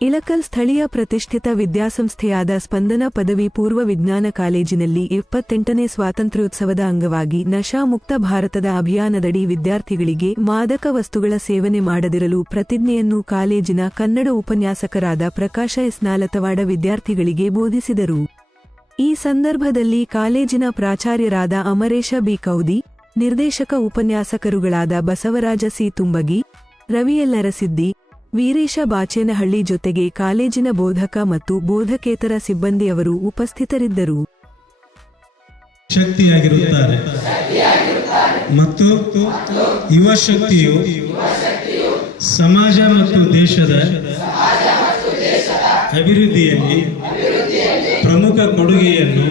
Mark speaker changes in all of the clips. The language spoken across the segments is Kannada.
Speaker 1: ಇಳಕಲ್ ಸ್ಥಳೀಯ ಪ್ರತಿಷ್ಠಿತ ವಿದ್ಯಾಸಂಸ್ಥೆಯಾದ ಸ್ಪಂದನ ಪದವಿ ಪೂರ್ವ ವಿಜ್ಞಾನ ಕಾಲೇಜಿನಲ್ಲಿ ಇಪ್ಪತ್ತೆಂಟನೇ ಸ್ವಾತಂತ್ರ್ಯೋತ್ಸವದ ಅಂಗವಾಗಿ ನಶಾ ಮುಕ್ತ ಭಾರತದ ಅಭಿಯಾನದಡಿ ವಿದ್ಯಾರ್ಥಿಗಳಿಗೆ ಮಾದಕ ವಸ್ತುಗಳ ಸೇವನೆ ಮಾಡದಿರಲು ಪ್ರತಿಜ್ಞೆಯನ್ನು ಕಾಲೇಜಿನ ಕನ್ನಡ ಉಪನ್ಯಾಸಕರಾದ ಪ್ರಕಾಶ ಎಸ್ ನಾಲತವಾಡ ವಿದ್ಯಾರ್ಥಿಗಳಿಗೆ ಬೋಧಿಸಿದರು. ಈ ಸಂದರ್ಭದಲ್ಲಿ ಕಾಲೇಜಿನ ಪ್ರಾಚಾರ್ಯರಾದ ಅಮರೇಶ ಬಿ. ಕೌದಿ, ನಿರ್ದೇಶಕ ಉಪನ್ಯಾಸಕರುಗಳಾದ ಬಸವರಾಜ ಸಿ. ತುಂಬಗಿ ರವಿಯಲ್ಲರಸಿದ್ದಿ ವೀರೇಶ ಬಾಚೇನಹಳ್ಳಿ ಜೊತೆಗೆ ಕಾಲೇಜಿನ ಬೋಧಕ ಮತ್ತು ಬೋಧಕೇತರ ಸಿಬ್ಬಂದಿಯವರು ಉಪಸ್ಥಿತರಿದ್ದರು.
Speaker 2: ಶಕ್ತಿಯಾಗಿರುತ್ತಾರೆ. ಮತ್ತು ಯುವ ಶಕ್ತಿಯು ಸಮಾಜ ಮತ್ತು ದೇಶದ ಅಭಿವೃದ್ಧಿಯಲ್ಲಿ ಪ್ರಮುಖ ಕೊಡುಗೆಯನ್ನು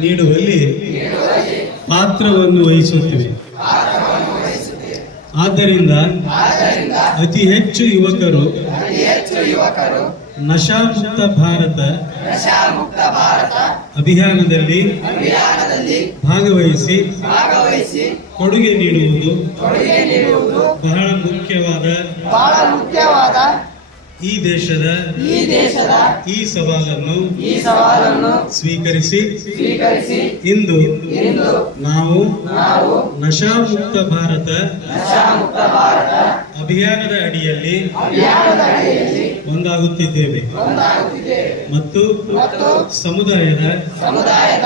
Speaker 2: ನೀಡುವಲ್ಲಿ ಪಾತ್ರವನ್ನು ವಹಿಸುತ್ತಿವೆ. ಆದ್ದರಿಂದ ಅತಿ ಹೆಚ್ಚು ಯುವಕರು ನಶಾಮುಕ್ತ ಭಾರತ ಅಭಿಯಾನದಲ್ಲಿ ಭಾಗವಹಿಸಿ ಕೊಡುಗೆ ನೀಡುವುದು ಬಹಳ ಮುಖ್ಯವಾದ
Speaker 3: ಬಹಳ ಮುಖ್ಯವಾದ
Speaker 2: ಈ ದೇಶದ
Speaker 3: ಈ ದೇಶದ
Speaker 2: ಈ ಸವಾಲನ್ನು
Speaker 3: ಈ ಸವಾಲನ್ನು
Speaker 2: ಸ್ವೀಕರಿಸಿ
Speaker 3: ಸ್ವೀಕರಿಸಿ
Speaker 2: ಇಂದು
Speaker 3: ಇಂದು
Speaker 2: ನಾವು
Speaker 3: ನಾವು
Speaker 2: ನಶಾಮುಕ್ತ ಭಾರತ
Speaker 3: ನಶಾಮುಕ್ತ ಭಾರತ
Speaker 2: ಅಭಿಯಾನದ ಅಡಿಯಲ್ಲಿ
Speaker 3: ಅಭಿಯಾನದ ಅಡಿಯಲ್ಲಿ
Speaker 2: ಒಂದಾಗುತ್ತಿದ್ದೇವೆ.
Speaker 3: ಒಂದಾಗುತ್ತಿದ್ದೇವೆ.
Speaker 2: ಮತ್ತು
Speaker 3: ಮತ್ತು
Speaker 2: ಸಮುದಾಯದ
Speaker 3: ಸಮುದಾಯದ